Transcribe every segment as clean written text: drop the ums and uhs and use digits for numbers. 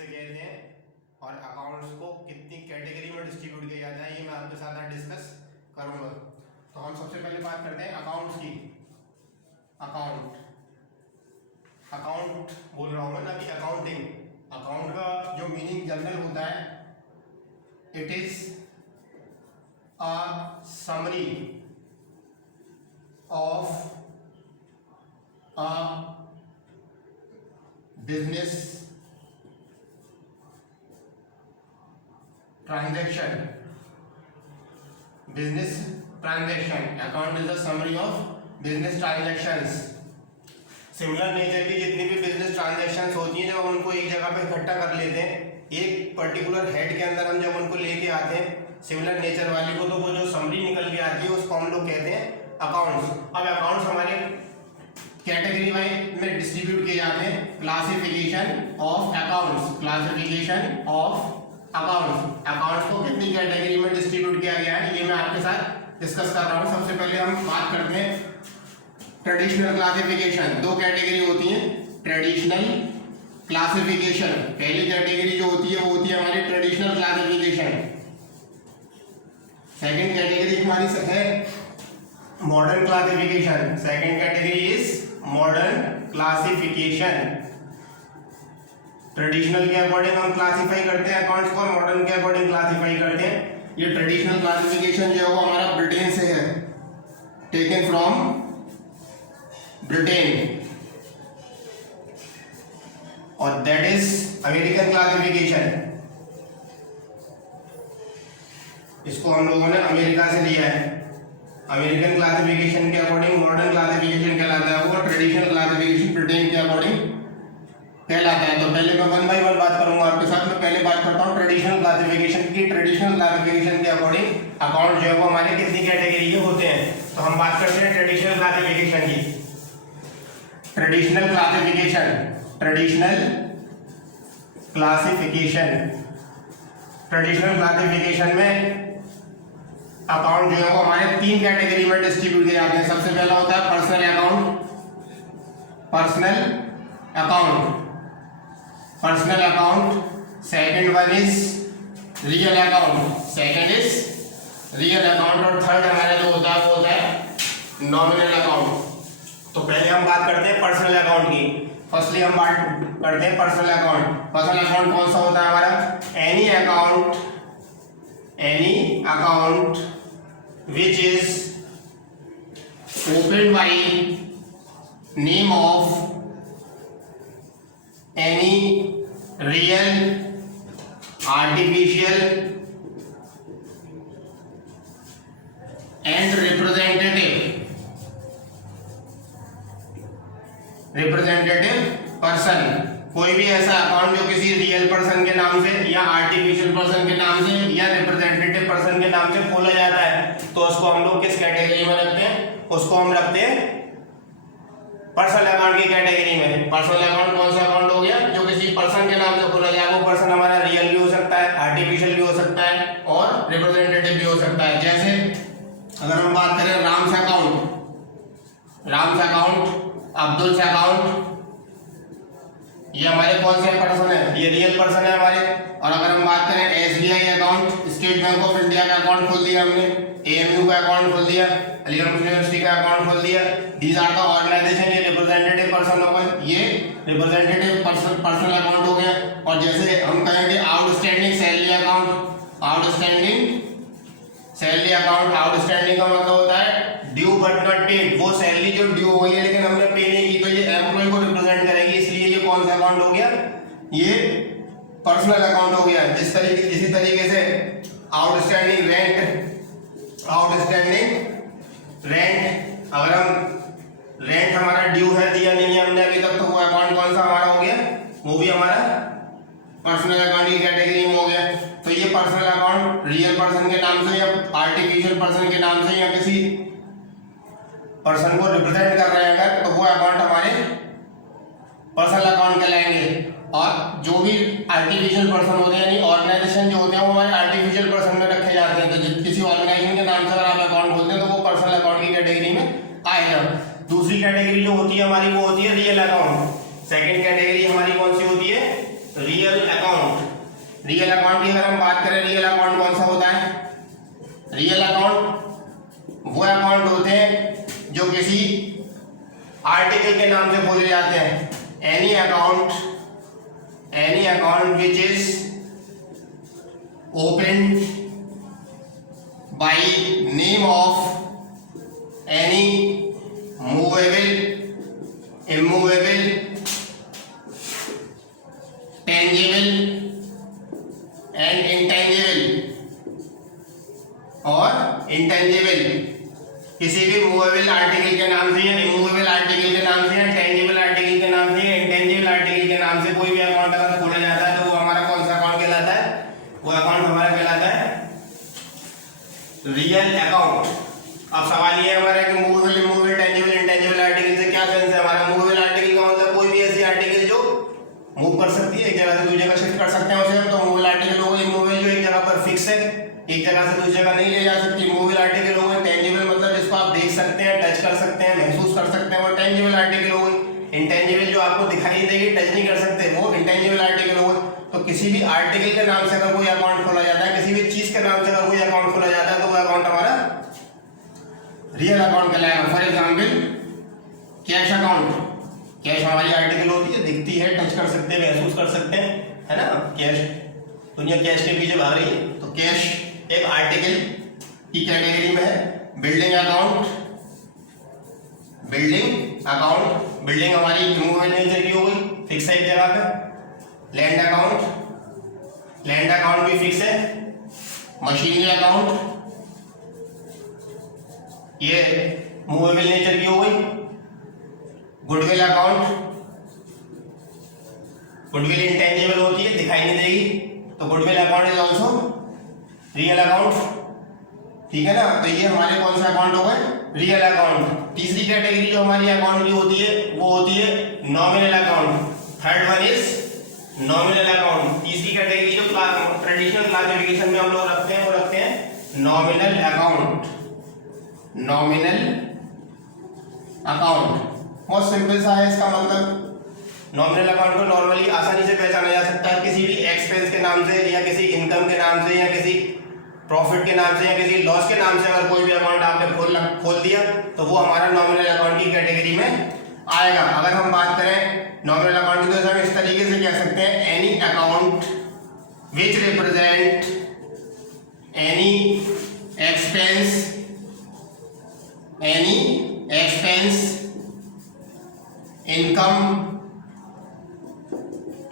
किसे कहते हैं और अकाउंट्स को कितनी कैटेगरी में डिस्ट्रीब्यूट किया जाता है, ये मैं आपके साथ आज डिस्कस करूंगा। तो हम सबसे पहले बात करते हैं अकाउंट्स की। अकाउंट बोल रहा हूँ मैं ना कि अकाउंटिंग। अकाउंट का जो मीनिंग जनरल होता है, it is a summary of a business transaction. Account is a summary of business transactions. Similar nature की जितनी भी बिजनेस ट्रांजैक्शंस होती हैं, जब हम उनको एक जगह पे इकट्ठा कर लेते हैं, एक पर्टिकुलर हेड के अंदर हम जब उनको लेके आते हैं सिमिलर नेचर वाली को, तो वो जो समरी निकल के आती है उसको हम लोग कहते हैं अकाउंट्स। अब अकाउंट्स हमारे कैटेगरी वाइज में डिस्ट्रीब्यूट किए जाते हैं। क्लासिफिकेशन ऑफ अकाउंट्स को कितनी कैटेगरी में डिस्ट्रीब्यूट किया गया है, ये मैं आपके साथ डिस्कस कर रहा हूँ। सबसे पहले हम बात करते हैं ट्रेडिशनल क्लासिफिकेशन। दो कैटेगरी होती है ट्रेडिशनल क्लासिफिकेशन। पहली कैटेगरी जो होती है वो होती है हमारी ट्रेडिशनल क्लासिफिकेशन। सेकंड कैटेगरी हमारी है modern classification. Second category is modern classification. Traditional के अकॉर्डिंग हम क्लासिफाई करते हैं अकाउंट्स को, मॉडर्न के अकॉर्डिंग क्लासिफाई करते हैं। ये ट्रेडिशनल क्लासिफिकेशन जो है वो हमारा ब्रिटेन से है, टेकन फ्रॉम ब्रिटेन, और दैट इज अमेरिकन क्लासिफिकेशन। इसको हम लोगों ने अमेरिका से लिया है। अमेरिकन क्लासिफिकेशन के अकॉर्डिंग मॉडर्न क्लासिफिकेशन कहलाता है, वो ट्रेडिशनल क्लासिफिकेशन ब्रिटेन के अकॉर्डिंग कहलाता है। तो पहले मैं वन बाय वन बात करूंगा आपके साथ। मैं पहले बात करता हूँ ट्रेडिशनल क्लासिफिकेशन की। ट्रेडिशनल क्लासिफिकेशन के अकॉर्डिंग अकाउंट जो है वो हमारे कितनी कैटेगरी के होते हैं। तो हम बात करते हैं ट्रेडिशनल क्लासिफिकेशन की। ट्रेडिशनल क्लासिफिकेशन में अकाउंट जो है वो हमारे तीन कैटेगरी में डिस्ट्रीब्यूट किए जाते हैं। सबसे पहला होता है personal account. Second one is real account, और थर्ड हमारा जो होता है वो होता है नॉमिनल अकाउंट। तो पहले हम बात करते हैं पर्सनल अकाउंट की। फर्स्टली हम बात करते हैं पर्सनल अकाउंट। पर्सनल अकाउंट कौन सा होता है हमारा? Any account which is opened by name of any real, artificial and representative person। कोई भी ऐसा अकाउंट जो किसी रियल पर्सन के नाम से या आर्टिफिशियल पर्सन के नाम से या रिप्रेजेंटेटिव पर्सन के नाम से खोला जाता है, तो उसको हम लोग किस कैटेगरी में रखते हैं? उसको हम रखते हैं पर्सनल अकाउंट की कैटेगरी में। पर्सनल अकाउंट कौन सा अकाउंट हो गया? जो किसी पर्सन के नाम से खोला जाए। वो पर्सन हमारा रियल भी हो सकता है, आर्टिफिशियल भी हो सकता है और रिप्रेजेंटेटिव भी हो सकता है। जैसे अगर हम बात करें राम से अकाउंट, अब्दुल से अकाउंट, ये हमारे कौन से पर्सन है? ये रियल पर्सन है हमारे। और अगर हम बात करें SBI account, state bank of India का अकाउंट खोल दिया हमने, एएमयू का अकाउंट खोल दिया, अलीगढ़ मुस्लिम यूनिवर्सिटी का अकाउंट खोल दिया, दीज आर द ऑर्गेनाइजेशन। ये रिप्रेजेंटेटिव पर्सन हो गए, ये रिप्रेजेंटेटिव पर्सनल अकाउंट हो गया। और जैसे हम कहेंगे आउटस्टैंडिंग सैलरी अकाउंट, आउटस्टैंडिंग का मतलब होता है ड्यू बट नॉट पेड। वो सैलरी जो ड्यू हो गई है लेकिन हमने पे नहीं की, तो ये एम्प्लॉय को रिप्रेजेंट करेगी, इसलिए ये कौन सा अकाउंट हो गया? ये पर्सनल अकाउंट हो गया। इसी तरीके से आउटस्टैंडिंग रेंट, अगर हम रेंट हमारा ड्यू है, दिया नहीं है हमने अभी तक, तो वो अकाउंट कौन सा हमारा हो गया? वो भी हमारा पर्सनल अकाउंट की कैटेगरी में हो गया। तो ये पर्सनल अकाउंट रियल पर्सन के नाम से या आर्टिफिशियल पर्सन के नाम से या किसी पर्सन को रिप्रेजेंट कर रहे हैं अगर, तो वो अकाउंट हमारे पर्सनल अकाउंट कहलाएंगे। और जो भी आर्टिफिशियल पर्सन होते हैं यानी ऑर्गेनाइजेशन जो होते हैं वो हमारे आर्टिफिशियल पर्सन में रखे जाते हैं। तो किसी ऑर्गेनाइजेशन के नाम से अगर आप अकाउंट खोलते हैं तो वो पर्सनल अकाउंट की कैटेगरी में आएगा। दूसरी कैटेगरी जो होती है हमारी वो होती है रियल अकाउंट। सेकंड कैटेगरी हमारी कौन सी होती है? रियल अकाउंट, रियल अकाउंट की अगर हम बात करें, रियल अकाउंट कौन सा होता है? रियल अकाउंट वो अकाउंट होते हैं जो किसी आर्टिकल के नाम से खोले जाते हैं। Any account which is open by name of any movable, immovable, tangible and intangible और इंटेंजिबल, किसी भी मूवेबल आर्टिकल के नाम से या इमूवेबल आर्टिकल के नाम से या टेंजिबल आर्टिकल के नाम से या इंटेंजिबल आर्टिकल के नाम से कोई भी अकाउंट अगर खोला जाता है तो वो हमारा कौन सा अकाउंट कहलाता है? वो अकाउंट हमारा कहलाता है रियल अकाउंट। अब सवाल ये है हमारा कि movable, immovable, tangible, intangible article से क्या सेंस है हमारा? मूवेबल आर्टिकल का मतलब कोई भी ऐसी आर्टिकल जो मूव कर सकती है, एक जगह से दूसरी जगह शिफ्ट कर सकते हैं उसे हम, तो मूवेबल आर्टिकल हो गई। इमूवेबल जो एक जगह पर फिक्स है, एक जगह से दूसरी जगह नहीं ले जा सकती, मूवेबल आर्टिकल हो गई। टेंजिबल मतलब जिसको आप देख सकते हैं, टच कर सकते हैं, महसूस कर सकते हैं, वो टेंजिबल आर्टिकल हो गई। इंटेंजिबल जो आपको दिखाई देगी, टच नहीं कर सकते, वो इंटेंजिबल आर्टिकल हो गई। तो किसी भी आर्टिकल के नाम से अगर कोई अकाउंट खोला जाता है, किसी भी चीज के नाम से अगर कोई अकाउंट खोला जाता है तो वो अकाउंट हमारा रियल अकाउंट कहलाएगा। For example cash account, cash हमारी आर्टिकल होती है, दिखती है, टच कर सकते हैं, महसूस कर सकते हैं, है ना? कैश, दुनिया कैश के पीछे भाग रही है, तो कैश एक आर्टिकल की कैटेगरी में है। बिल्डिंग अकाउंट, बिल्डिंग हमारी इमूवेबल नेचर की हो गई, फिक्स है एक जगह पे। लैंड अकाउंट भी फिक्स है। मशीनरी अकाउंट ये मूवेबल नेचर की हो गई। गुडविल अकाउंट, गुडविल इंटेंजिबल होती है, दिखाई नहीं देगी, तो goodwill account is also real account, ठीक है ना? तो ये हमारे कौन सा अकाउंट हो गए? Real account. तीसरी कैटेगरी जो हमारी अकाउंट की होती है वो होती है nominal account. Third one is nominal account. तीसरी कैटेगरी जो ट्रेडिशनल क्लासिफिकेशन में हम लोग रखते हैं वो रखते हैं नॉमिनल अकाउंट। नॉमिनल अकाउंट बहुत सिंपल सा है इसका मतलब। नॉमिनल अकाउंट को नॉर्मली आसानी से पहचाना जा सकता है किसी भी एक्सपेंस के नाम से या किसी इनकम के नाम से या किसी प्रॉफिट के नाम से या किसी लॉस के नाम से अगर कोई भी अकाउंट आपने खोल दिया तो वो हमारा नॉमिनल अकाउंट की कैटेगरी में आएगा। अगर हम बात करें नॉमिनल अकाउंट की तो हम इस तरीके से कह सकते हैं any account which represent any expense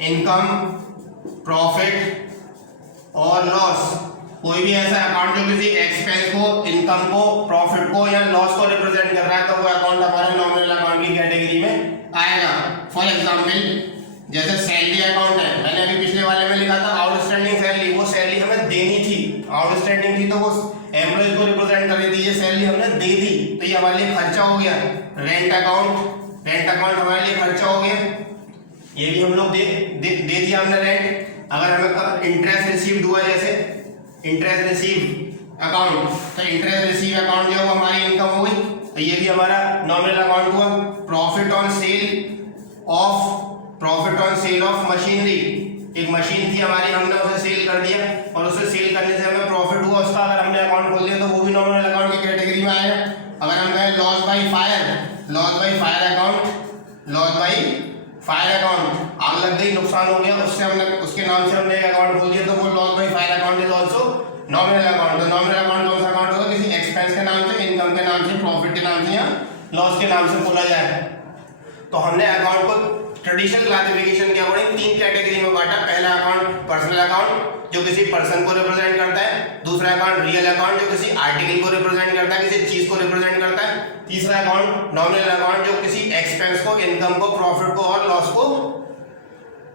income profit और लॉस। कोई भी ऐसा अकाउंट जो किसी एक्सपेंस को, इनकम को, प्रॉफिट को या लॉस को रिप्रेजेंट कर रहा है तो वो अकाउंट हमारे नॉमिनल अकाउंट की कैटेगरी में आएगा। फॉर एग्जांपल जैसे सैलरी अकाउंट है, मैंने अभी पिछले वाले में लिखा था आउटस्टैंडिंग सैलरी, वो सैलरी हमें देनी थी, आउटस्टैंडिंग थी तो वो एम्प्लॉइज को रिप्रेजेंट कर रही थी, ये सैलरी हमने दे दी तो ये हमारे लिए खर्चा हो गया। रेंट अकाउंट हमारे लिए खर्चा हो गया, ये भी हम लोग दे दिया हमने रेंट। अगर हमें इंटरेस्ट रिसीव्ड हुआ, जैसे इंटरेस्ट रिसीव अकाउंट, तो इंटरेस्ट रिसीव अकाउंट जो हमारी इनकम हो गई तो ये भी हमारा नॉमिनल अकाउंट हुआ। Profit on sale of machinery, एक मशीन थी हमारी, हमने उसे सेल कर दिया और उसे सेल करने से हमें प्रॉफिट हुआ, उसका अगर हमने अकाउंट खोल दिया तो वो भी नॉमिनल अकाउंट की कैटेगरी में आएगा। अगर हम कहें लॉस बाय फायर अकाउंट, आग लग गई, नुकसान हो गया, उससे हमने उसके नाम से हमने एक अकाउंट खोल दिया तो वो loss by fire account is also nominal account. तो नॉमिनल अकाउंट कौन सा अकाउंट होगा? किसी एक्सपेंस के नाम से, इनकम के नाम से, प्रॉफिट के नाम से या लॉस के नाम से खोला जाए। तो हमने अकाउंट को ट्रेडिशनल क्लासिफिकेशन के अकॉर्डिंग तीन कैटेगरी में बांटा। पहला अकाउंट पर्सनल अकाउंट जो किसी पर्सन को रिप्रेजेंट करता है, दूसरा अकाउंट रियल अकाउंट जो किसी आर्टिकल को रिप्रेजेंट करता है, किसी चीज को रिप्रेजेंट करता है, तीसरा अकाउंट नॉमिनल अकाउंट जो किसी एक्सपेंस को, इनकम को, प्रॉफिट को और लॉस को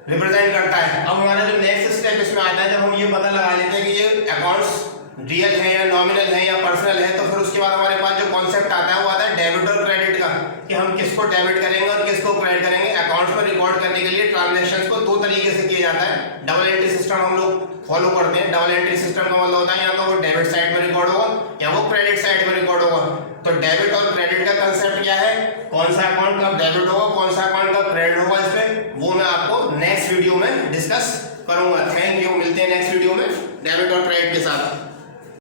रिप्रेजेंट करता है। अब हमारा जो नेक्स्ट स्टेप इसमें आता है, जब हम ये पता लगा लेते हैं कि ये अकाउंट्स रियल है या नॉमिनल है या पर्सनल है, तो फिर उसके बाद हमारे पास जो कॉन्सेप्ट आता है वो आता है डेबिट और क्रेडिट का, कि हम किसको डेबिट करेंगे और किसको क्रेडिट करेंगे। अकाउंट्स में रिकॉर्ड करने के लिए ट्रांजैक्शंस को दो तरीके से किया जाता है। डबल एंट्री सिस्टम हम लोग फॉलो करते हैं। डबल एंट्री सिस्टम का मतलब होता है या तो वो डेबिट साइड पर रिकॉर्ड होगा या वो क्रेडिट साइड पर रिकॉर्ड होगा। तो डेबिट और क्रेडिट का कंसेप्ट क्या है, कौन सा अकाउंट कब डेबिट होगा, कौन सा अकाउंट कब क्रेडिट होगा, इस पे वो मैं आपको नेक्स्ट वीडियो वीडियो में डिस्कस करूंगा। थैंक यू, मिलते हैं नेक्स्ट वीडियो में डेबिट और क्रेडिट के साथ।